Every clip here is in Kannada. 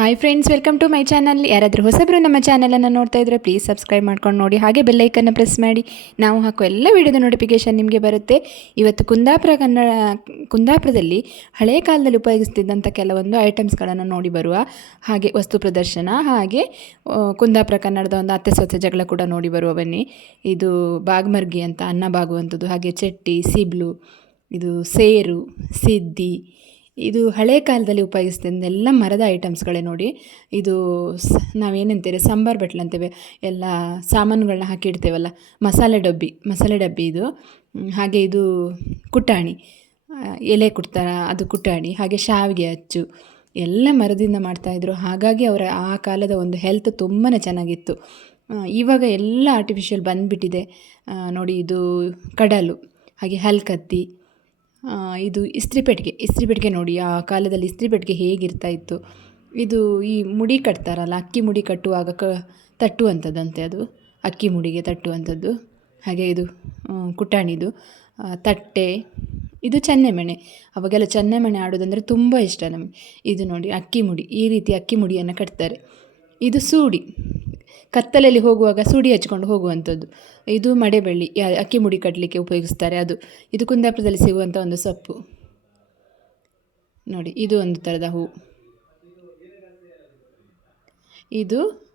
Hi friends welcome to my channel ಯಾರಾದರೂ ಹೊಸಬರು ನಮ್ಮ ಚಾನಲನ್ನು ನೋಡ್ತಾ ಇದ್ದರೆ ಪ್ಲೀಸ್ ಸಬ್ಸ್ಕ್ರೈಬ್ ಮಾಡ್ಕೊಂಡು ನೋಡಿ. ಹಾಗೆ ಬೆಲ್ಲೈಕನ್ನು ಪ್ರೆಸ್ ಮಾಡಿ. ನಾವು ಹಾಕೋ ಎಲ್ಲ ವಿಡಿಯೋದ ನೋಟಿಫಿಕೇಶನ್ ನಿಮಗೆ ಬರುತ್ತೆ. ಇವತ್ತು ಕುಂದಾಪುರ ಕನ್ನಡ, ಕುಂದಾಪುರದಲ್ಲಿ ಹಳೆಯ ಕಾಲದಲ್ಲಿ ಉಪಯೋಗಿಸ್ತಿದ್ದಂಥ ಕೆಲವೊಂದು ಐಟಮ್ಸ್ಗಳನ್ನು ನೋಡಿ ಬರುವ ಹಾಗೆ ವಸ್ತು ಪ್ರದರ್ಶನ ಹಾಗೆ ಕುಂದಾಪುರ ಕನ್ನಡದ ಒಂದು ಅತ್ತೆ ಸ್ವಚ್ಛ ಜಗಳ ಕೂಡ ನೋಡಿ ಬರುವ ಬನ್ನಿ. ಇದು ಬಾಗ್ಮರ್ಗಿ ಅಂತ, ಅನ್ನ ಬಾಗುವಂಥದ್ದು ಹಾಗೆ ಚಟ್ಟಿ, ಸಿಬ್ಲು, ಇದು ಸೇರು, ಸಿದ್ದಿ ಇದು ಹಳೆ ಕಾಲದಲ್ಲಿ ಉಪಯೋಗಿಸ್ತಿದ್ದ ಎಲ್ಲ ಮರದ ಐಟಮ್ಸ್ಗಳೇ ನೋಡಿ. ಇದು ನಾವೇನಂತೇವೆ ಸಾಂಬಾರ್ ಬಟ್ಲು ಅಂತೇವೆ. ಎಲ್ಲ ಸಾಮಾನುಗಳನ್ನ ಹಾಕಿಡ್ತೇವಲ್ಲ ಮಸಾಲೆ ಡಬ್ಬಿ ಮಸಾಲೆ ಡಬ್ಬಿ ಇದು. ಹಾಗೆ ಇದು ಕುಟಾಣಿ. ಎಲೆ ಕುಡ್ತಾರ ಅದು ಕುಟಾಣಿ, ಹಾಗೆ ಶಾವಿಗೆ ಅಚ್ಚು. ಎಲ್ಲ ಮರದಿಂದ ಮಾಡ್ತಾಯಿದ್ರು ಹಾಗಾಗಿ ಅವರ ಆ ಕಾಲದ ಒಂದು ಹೆಲ್ತ್ ತುಂಬಾ ಚೆನ್ನಾಗಿತ್ತು. ಇವಾಗ ಎಲ್ಲ ಆರ್ಟಿಫಿಷಿಯಲ್ ಬಂದುಬಿಟ್ಟಿದೆ. ನೋಡಿ ಇದು ಕಡಲು, ಹಾಗೆ ಹಲ್ಕತ್ತಿ. ಇದು ಇಸ್ತ್ರಿ ಪೆಟ್ಟಿಗೆ ಇಸ್ತ್ರಿ ಪೆಟ್ಟಿಗೆ ನೋಡಿ, ಆ ಕಾಲದಲ್ಲಿ ಇಸ್ತ್ರಿ ಪೆಟ್ಟಿಗೆ ಹೇಗಿರ್ತಾ ಇತ್ತು. ಇದು ಈ ಮುಡಿ ಕಟ್ತಾರಲ್ಲ, ಅಕ್ಕಿ ಮುಡಿ ಕಟ್ಟುವಾಗ ಕ ತಟ್ಟುವಂಥದ್ದಂತೆ ಅದು, ಅಕ್ಕಿ ಮುಡಿಗೆ ತಟ್ಟುವಂಥದ್ದು ಹಾಗೆ ಇದು ಕುಟಾಣಿದು ತಟ್ಟೆ, ಇದು ಚನ್ನೆಮಣೆ. ಅವಾಗೆಲ್ಲ ಚನ್ನೆಮಣೆ ಆಡೋದಂದರೆ ತುಂಬ ಇಷ್ಟ ನಮಗೆ. ಇದು ನೋಡಿ, ಅಕ್ಕಿ ಮುಡಿ, ಈ ರೀತಿ ಅಕ್ಕಿ ಮುಡಿಯನ್ನು ಕಟ್ತಾರೆ. ಇದು ಸೂಡಿ. ಕತ್ತಲಲ್ಲಿ ಹೋಗುವಾಗ ಸೂಡಿ ಹಚ್ಕೊಂಡು ಹೋಗುವಂಥದ್ದು. ಇದು ಮಡೆಬಳ್ಳಿ ಅಕ್ಕಿ ಮುಡಿ ಕಟ್ಟಲಿಕ್ಕೆ ಉಪಯೋಗಿಸ್ತಾರೆ ಅದು. ಇದು ಕುಂದಾಪುರದಲ್ಲಿ ಸಿಗುವಂಥ ಒಂದು ಸೊಪ್ಪು. ನೋಡಿ, ಇದು ಒಂದು ಥರದ ಹೂ. ಇದು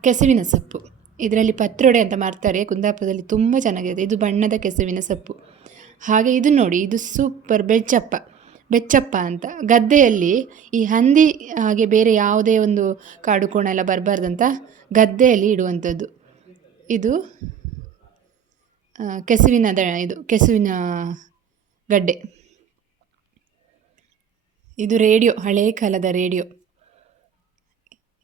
ಕೆಸುವಿನ ಸೊಪ್ಪು. ಇದರಲ್ಲಿ ಪತ್ರೊಡೆ ಅಂತ ಮಾಡ್ತಾರೆ ಕುಂದಾಪುರದಲ್ಲಿ ತುಂಬ ಚೆನ್ನಾಗಿದೆ. ಇದು ಬಣ್ಣದ ಕೆಸುವಿನ ಸೊಪ್ಪು. ಹಾಗೆ ಇದು ನೋಡಿ, ಇದು ಸೂಪರ್ ಬೆಚ್ಚಪ್ಪ ಬೆಚ್ಚಪ್ಪ ಅಂತ. ಗದ್ದೆಯಲ್ಲಿ ಈ ಹಂದಿ ಹಾಗೆ ಬೇರೆ ಯಾವುದೇ ಒಂದು ಕಾಡು ಕೋಣ ಎಲ್ಲ ಬರಬಾರ್ದಂತ ಗದ್ದೆಯಲ್ಲಿ ಇಡುವಂಥದ್ದು. ಇದು ಕೆಸುವಿನ ದ, ಇದು ಕೆಸುವಿನ ಗಡ್ಡೆ. ಇದು ರೇಡಿಯೋ, ಹಳೇ ಕಾಲದ ರೇಡಿಯೋ.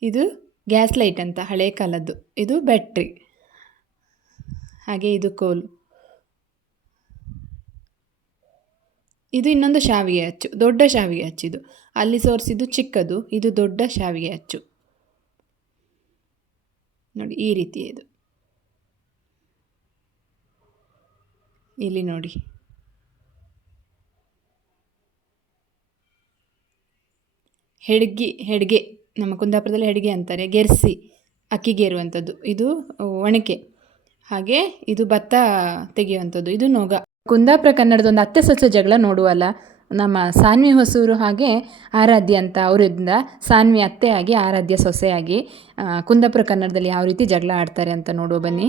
ಇದು ಗ್ಯಾಸ್ ಲೈಟ್ ಅಂತ, ಹಳೆ ಕಾಲದ್ದು. ಇದು ಬ್ಯಾಟ್ರಿ. ಹಾಗೆ ಇದು ಕೋಲು. ಇದು ಇನ್ನೊಂದು ಶಾವಿಗೆ ಅಚ್ಚು, ದೊಡ್ಡ ಶಾವಿಗೆ ಅಚ್ಚು ಇದು. ಅಲ್ಲಿ ಸೋರಿಸಿದ್ದು ಚಿಕ್ಕದು, ಇದು ದೊಡ್ಡ ಶಾವಿಗೆ ಅಚ್ಚು. ನೋಡಿ, ಈ ರೀತಿ ಇದು. ಇಲ್ಲಿ ನೋಡಿ. ಹೆಡ್ಗಿ, ಹೆಡ್ಗೆ, ನಮ್ಮ ಕುಂದಾಪುರದಲ್ಲಿ ಹೆಡ್ಗೆ ಅಂತಾರೆ, ಗೆರ್ಸಿ ಅಕ್ಕಿಗೆ ಇರುವಂಥದ್ದು ಇದು ಒಣಕೆ. ಹಾಗೆ ಇದು ಭತ್ತ ತೆಗೆಯುವಂಥದ್ದು, ಇದು ನೊಗ. ಕುಂದಾಪುರ ಕನ್ನಡದ ಒಂದು ಅತ್ತೆ ಸೊಸೆ ಜಗಳ ನೋಡುವಲ್ಲ, ನಮ್ಮ ಸಾನ್ವಿ ಹೊಸೂರು ಹಾಗೆ ಆರಾಧ್ಯ ಅಂತ ಅವರಿಂದ ಸಾನ್ವಿ ಅತ್ತೆಯಾಗಿ ಆರಾಧ್ಯ ಸೊಸೆಯಾಗಿ ಕುಂದಾಪುರ ಕನ್ನಡದಲ್ಲಿ ಯಾವ ರೀತಿ ಜಗಳ ಆಡ್ತಾರೆ ಅಂತ ನೋಡುವ ಬನ್ನಿ.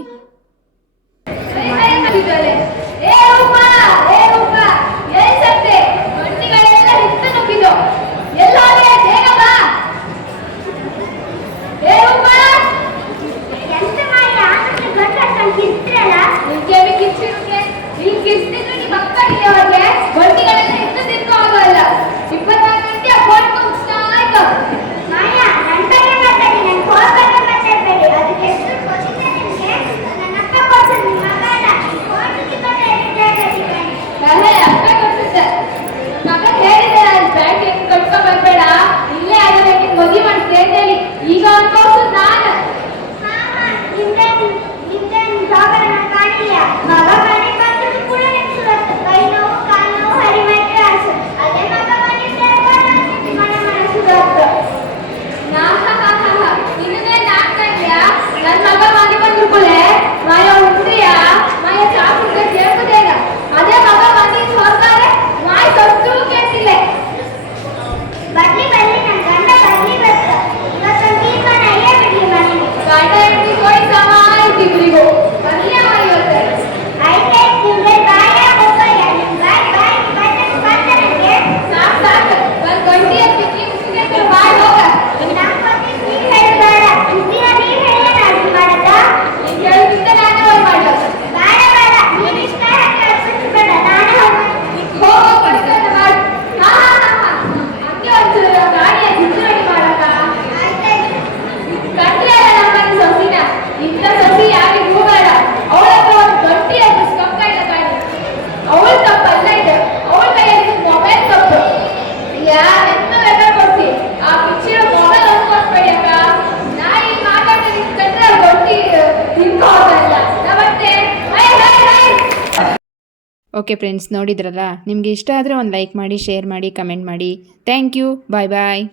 ಮುಗಿಸ್ಬೇಕು ಬಾಯ್ ಓಕೆ ಫ್ರೆಂಡ್ಸ್ ನೋಡಿದ್ರಲ್ಲ? ನಿಮಗೆ ಇಷ್ಟ ಆದರೆ ಒಂದು ಲೈಕ್ ಮಾಡಿ ಶೇರ್ ಮಾಡಿ ಕಮೆಂಟ್ ಮಾಡಿ. Thank you bye bye